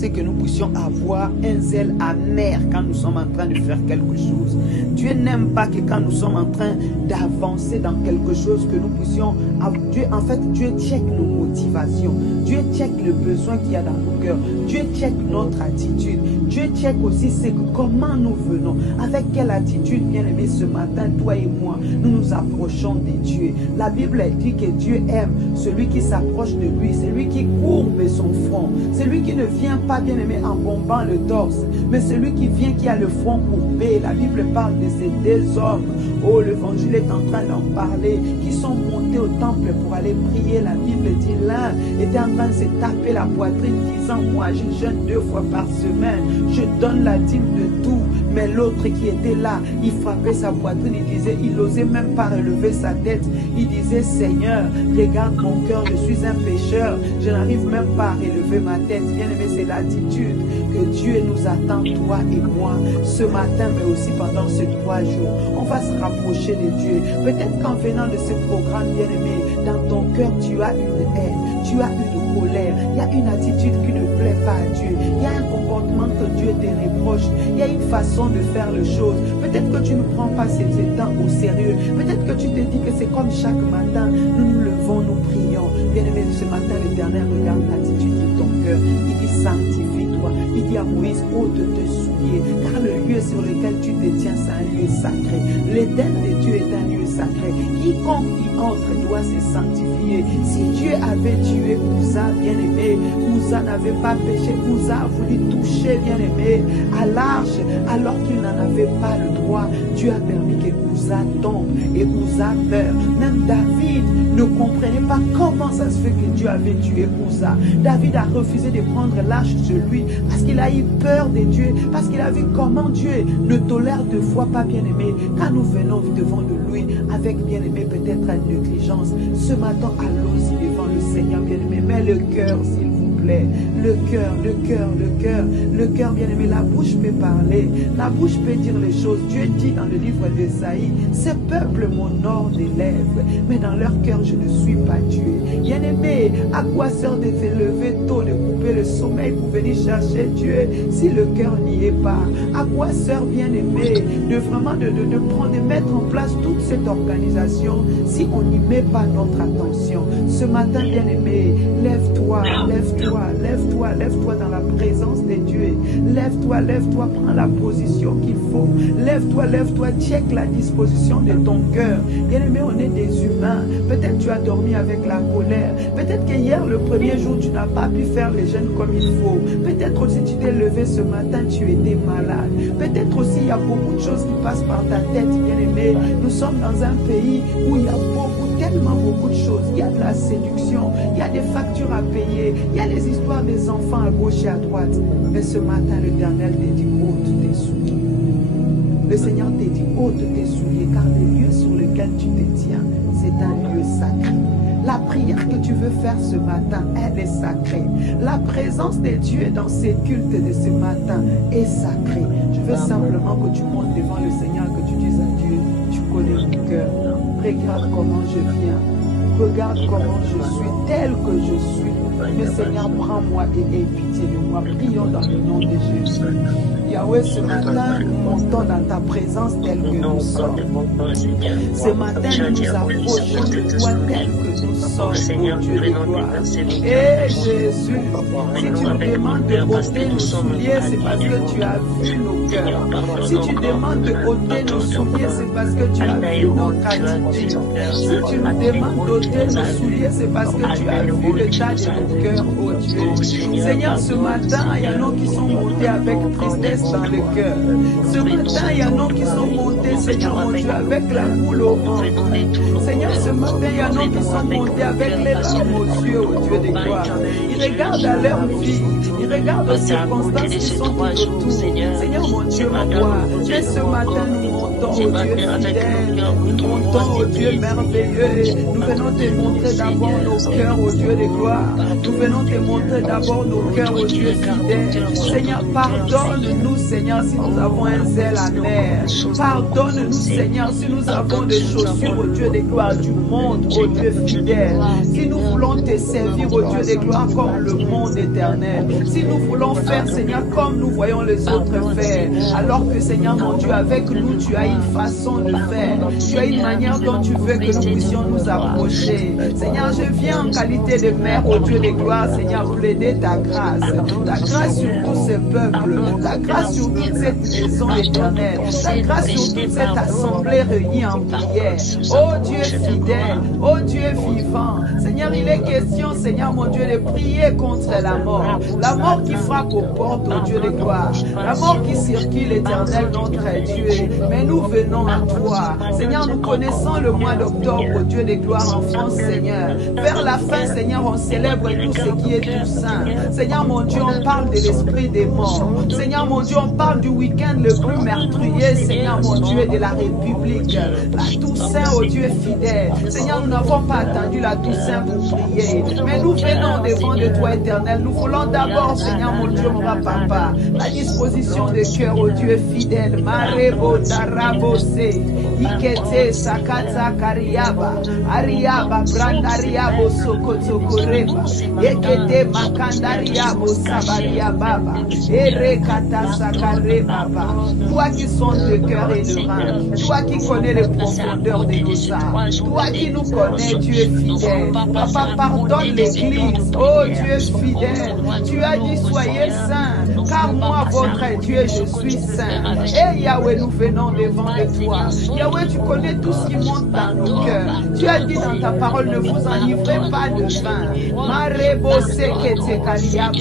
c'est que nous puissions avoir un zèle amer quand nous sommes en train de faire quelque chose. Dieu n'aime pas que quand nous sommes en train d'avancer dans quelque chose, que nous puissions... Dieu check nos motivations. Dieu check le besoin qu'il y a dans nos cœurs. Dieu check notre attitude. Dieu check aussi comment nous venons. Avec quelle attitude, bien-aimé, ce matin, toi et moi, nous nous approchons de Dieu. La Bible dit que Dieu aime celui qui s'approche de lui, celui qui courbe son front, celui qui ne vient pas, bien-aimé, en bombant le torse, mais celui qui vient, qui a le front courbé. La Bible parle de ces deux hommes. Oh, l'évangile est en train d'en parler, qui sont montés au temple pour aller prier. La Bible dit, l'un était en train de se taper la poitrine, disant, moi, je jeûne 2 fois par semaine, je donne la dîme de tout. Mais l'autre qui était là, il frappait sa poitrine, il disait, il n'osait même pas relever sa tête. Il disait, Seigneur, regarde mon cœur, je suis un pécheur, je n'arrive même pas à relever ma tête. Bien aimé, c'est l'attitude que Dieu nous attend, toi et moi, ce matin, mais aussi pendant ces 3 jours. On va se rapprocher de Dieu. Peut-être qu'en venant de ce programme, bien aimé, dans ton cœur, tu as une haine, tu as une colère, il y a une attitude qui ne plaît pas à Dieu, il y a un comportement que Dieu te reproche, il y a une façon de faire les choses. Peut-être que tu ne prends pas ces temps au sérieux. Peut-être que tu te dis que c'est comme chaque matin, nous nous levons, nous prions. Bien aimé, ce matin, l'Éternel regarde l'attitude de ton cœur. Il dit, sanctifie-toi. Il dit à Moïse, ôte tes souliers, car le lieu sur lequel tu te tiens, c'est un lieu sacré. L'Éden de Dieu est un lieu sacré. Quiconque y entre doit se sanctifier. Si Dieu avait tué Uza, bien-aimé, Uza n'avait pas péché. Uza a voulu toucher, bien-aimé, à l'arche, alors qu'il n'en avait pas le droit. Dieu a permis que Uza tombe et Uza meurt. Même David ne comprenait pas comment ça se fait que Dieu avait tué Uza. David a refusé de prendre l'arche sur lui parce qu'il a eu peur de Dieu, parce qu'il a vu comment Dieu ne tolère 2 fois pas, bien-aimé, quand nous venons devant de lui avec, bien-aimé, peut-être une négligence. Ce matin, allons-y devant le Seigneur, bien-aimé, mais le cœur, s'il vous plaît, le cœur, bien-aimé. La bouche peut parler, la bouche peut dire les choses. Dieu dit dans le livre d'Ésaïe, ce peuple m'honore des lèvres, mais dans leur cœur je ne suis pas Dieu. Bien-aimé, à quoi sert de se lever tôt, de couper le sommeil pour venir chercher Dieu si le cœur n'y est pas? À quoi sert, bien-aimé, de vraiment de mettre en place toute cette organisation si on n'y met pas notre attention? Ce matin, bien-aimé, lève-toi, lève-toi, lève-toi, lève-toi dans la présence de Dieu. Lève-toi, lève-toi, prends la position qu'il faut. Lève-toi, lève-toi, check la disposition de ton cœur. Bien-aimé, on est des humains. Peut-être tu as dormi avec la colère. Peut-être que hier, le premier jour, tu n'as pas pu faire les jeûnes comme il faut. Peut-être aussi tu t'es levé ce matin, tu étais malade. Peut-être aussi il y a beaucoup de choses qui passent par ta tête, bien-aimé. Nous sommes dans un pays où il y a tellement beaucoup de choses. Il y a de la séduction, il y a des factures à payer, il y a les histoires des enfants à gauche et à droite. Mais ce matin, l'Éternel te dit, ôte tes souliers. Le Seigneur te dit, ôte tes souliers, car le lieu sur lequel tu te tiens, c'est un lieu sacré. La prière que tu veux faire ce matin, elle est sacrée. La présence de Dieu dans ces cultes de ce matin est sacrée. Je veux simplement que tu montes devant le Seigneur, que tu dises à Dieu, tu connais mon cœur. Regarde comment je viens. Regarde comment je suis, tel que je suis. Mais Seigneur, prends-moi et aie pitié de moi. Prions dans le nom de Jésus. Yahweh, ce matin, nous montons dans ta présence tel que nous sommes. Ce matin, nous nous approchons de toi tel que nous sommes, ô Dieu de gloire. Et Jésus, si tu nous demandes de ôter nos souliers, c'est parce que tu as vu nos cœurs. Si tu demandes de ôter nos souliers, c'est parce que tu as vu notre attitude. Si tu nous demandes d'ôter nos souliers, c'est parce que tu as vu l'état de nos cœurs, ô Dieu. Seigneur, ce matin, il y en a qui sont montés avec tristesse dans le cœur. Ce matin, il y en a qui sont montés, Seigneur mon Dieu, avec la boule au ventre. Seigneur, ce matin, il y en a qui sont montés avec les larmes aux yeux, ô Dieu de gloire. Ils regardent à leur vie, ils regardent aux circonstances qui sont tout autour. Seigneur mon Dieu, mon roi, mais ce matin, nous montons au Dieu fidèle, nous montons au Dieu merveilleux. Nous venons te montrer d'abord nos cœurs, ô Dieu de gloire. Nous venons te montrer d'abord nos cœurs, ô Dieu fidèle. Seigneur, pardonne-nous, Seigneur, si nous avons un zèle amer. Pardonne-nous, Seigneur, si nous avons des chaussures, ô Dieu des gloires du monde, ô Dieu fidèle. Si nous voulons te servir, ô Dieu des gloires, comme le monde éternel. Si nous voulons faire, Seigneur, comme nous voyons les autres faire. Alors que, Seigneur, mon Dieu, avec nous, tu as une façon de faire. Tu as une manière dont tu veux que nous puissions nous approcher. Seigneur, je viens en qualité de mère, ô Dieu des gloires, Seigneur, plaider ta grâce. Ta grâce sur tous ces peuples. Ta grâce sur toute cette maison éternelle. Ta grâce sur toute cette assemblée réunie en prière. Ô Dieu fidèle, ô Dieu vivant. Seigneur, il est question, Seigneur, mon Dieu, de prier contre la mort. La mort qui frappe aux portes, ô Dieu de gloire. La mort qui circule, éternel, notre Dieu. Mais nous venons à toi. Seigneur, nous connaissons le mois d'octobre, ô Dieu de gloire, en France, Seigneur. Vers la fin, Seigneur, on célèbre tout ce qui est tout saint. Seigneur, mon Dieu, on parle de l'esprit des morts. Seigneur, mon Dieu, on parle du week-end le plus meurtrier, Seigneur, mon Dieu, de la République. La Toussaint, ô Dieu fidèle. Seigneur, nous n'avons pas attendu la Toussaint pour prier. Mais nous venons devant de toi, éternel. Nous voulons d'abord, Seigneur, mon Dieu, mon papa, la disposition de cœur, ô Dieu fidèle. Marebo tarabose, ikete sakata kariaba, ariaba brandariabo sokotokoreba, ekete makandariabo sabariababa, erekata sakareba. Toi qui sondes le cœur et le rein, toi qui connais les profondeurs de nos âmes, toi qui nous connais, tu es fidèle. Papa, pardonne l'Église, oh Dieu fidèle. Tu as dit soyez saints, car moi, votre Dieu, je suis saint. Et Yahweh, nous venons devant de toi. Yahweh, tu connais tout ce qui monte dans nos cœurs. Tu as dit dans ta parole, ne vous enivrez pas de vin. Marebo sekete kaliaba.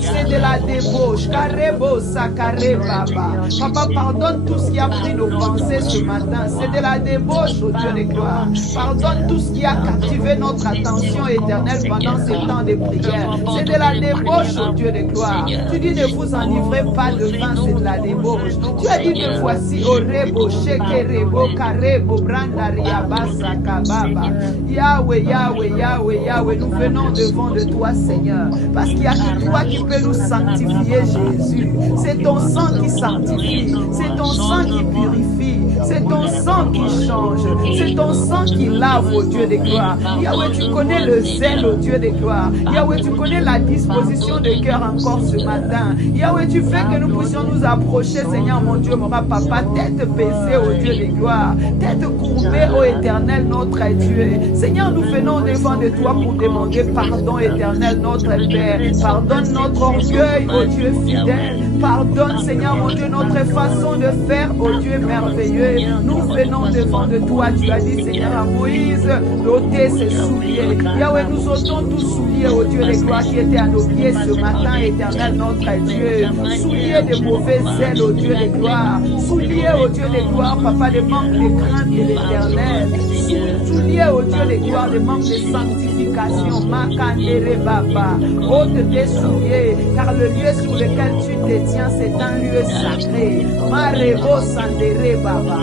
C'est de la débauche. Karebo sakare baba. Papa, pardonne tout ce qui a pris nos pensées ce matin. C'est de la débauche, au Dieu de gloire. Pardonne tout ce qui a captivé notre attention éternelle pendant ces temps de prière. C'est de la débauche, au Dieu de gloire. Tu dis ne vous enivrez pas de vin, c'est de la débauche. Tu as dit que voici Orebo, Shekerebo, Karebo, Brandaria, Basaka, Baba. Yahweh, Yahweh, Yahweh, Yahweh, nous venons devant de toi, Seigneur. Parce qu'il n'y a que toi qui peux nous sanctifier, Jésus. C'est ton sang qui sanctifie. C'est ton sang qui purifie. C'est ton sang qui change. C'est ton sang qui lave, au Dieu de gloire. Yahweh, tu connais le zèle, au Dieu de gloire. Yahweh, tu connais la disposition de cœur encore ce matin. Yahweh, tu fais que nous puissions nous approcher, Seigneur, mon Dieu, mon papa, tête baissée, au Dieu de gloire. Tête courbée, au éternel, notre Dieu. Seigneur, nous venons devant de toi pour demander pardon, éternel, notre Père. Pardonne notre orgueil, au Dieu fidèle. Pardonne, Seigneur, mon Dieu, notre façon de faire, au Dieu merveilleux. Nous venons devant de toi. Tu as dit, Seigneur, à Moïse, d'ôter ses souliers. Yahweh, nous ôtons tous souliers, au Dieu de gloire, qui étaient à nos pieds ce matin, éternel, notre Dieu. Souliers de mauvais zèle, au Dieu de gloire. Souliers, au Dieu de gloire, papa, de manque de crainte de l'éternel. Souliers, au Dieu de gloire, de manque de sanctification. Makandere Baba. Ôte tes souliers, car le lieu sur lequel tu te tiens, c'est un lieu sacré. Marebo Sandere Baba.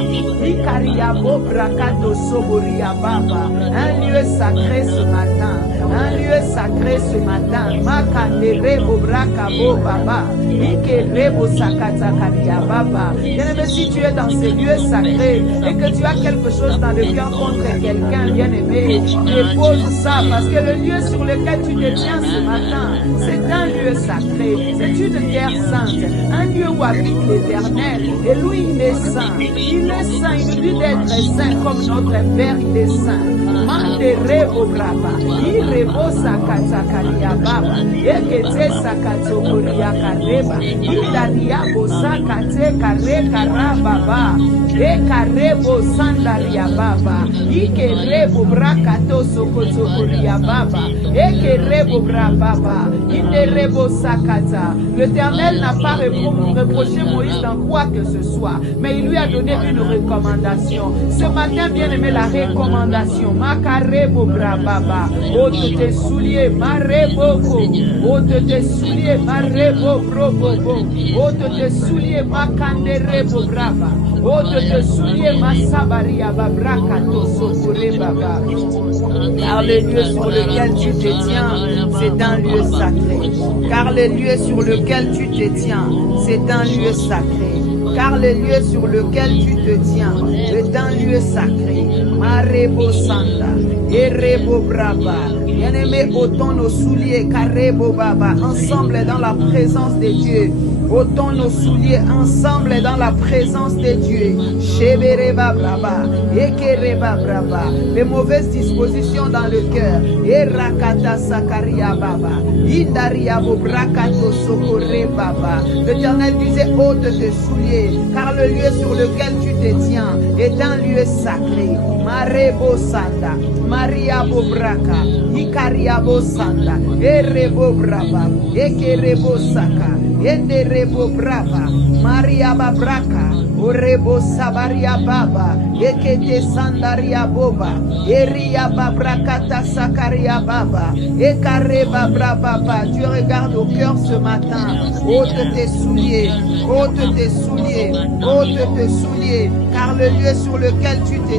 Ikariabo Brakato Soboria Baba. Un lieu sacré ce matin. Un lieu sacré ce matin. Makandere Bobrakabo Baba. Ikerebo Sakata Karia Baba. Bien-aimé, si tu es dans ces lieux sacrés et que tu as quelque chose dans le cœur contre quelqu'un, bien-aimé, dépose ça, parce que le lieu sur lequel tu te tiens ce matin, c'est un lieu sacré, c'est une terre sainte, un lieu où habite l'Éternel. Et lui, il est saint. Il est saint, il nous dit d'être saint comme notre Père, il est saint. Manderebo Braba, Irebo Sakata Karia Baba, Ekete Sakato Koria Kareba, Idariabo Sakate Kare Karababa, Ekarebo Sandaria Baba, Ikerebo Brakato Sokoto Koria Baba, Ekerebo Brababa, Iderebo Sakata. L'Éternel n'a pas reproché Moïse dans quoi que ce soit, mais il lui a donné une recommandation. Ce matin, bien aimé, la recommandation. Makarebo Brababa, ôte ôte tes souliers, Mareboko, ôte tes souliers, Marebo Brobobo, ôte tes souliers, Makanderebo Brava, ôte tes souliers, Masabaria Babraka Tosokure Baba. Car le lieu sur lequel tu te tiens, c'est un lieu sacré. Car le lieu sur lequel tu te tiens, c'est un lieu sacré. Car le lieu sur lequel tu te tiens est un lieu sacré. Marebo Sanda, Erebo Braba. Bien-aimé, ôtons nos souliers, Karebo Baba, ensemble dans la présence de Dieu. Ôtons nos souliers ensemble dans la présence de Dieu. Shebereba Braba, Ekereba Braba. Les mauvaises dispositions dans le cœur. Erakata Sakaria Baba, Indaria Bobrakato Sokore Baba. L'Éternel disait ôte tes souliers, car le lieu sur lequel tu te tiens est un lieu sacré. Marebo Sanda, Maria Bobraka, Ikariabo Sanda, Erebo Braba, Ekerebo Saka. Enderebo Brava, Maria Babraka, Orebo Sabaria Baba, Ekete Sandaria Boba, Eria Babrakata Sakaria Baba, Ekareba Brababa. Dieu regarde au cœur ce matin. Ôte tes souliers, ôte tes souliers, ôte tes souliers, car le lieu sur lequel tu t'es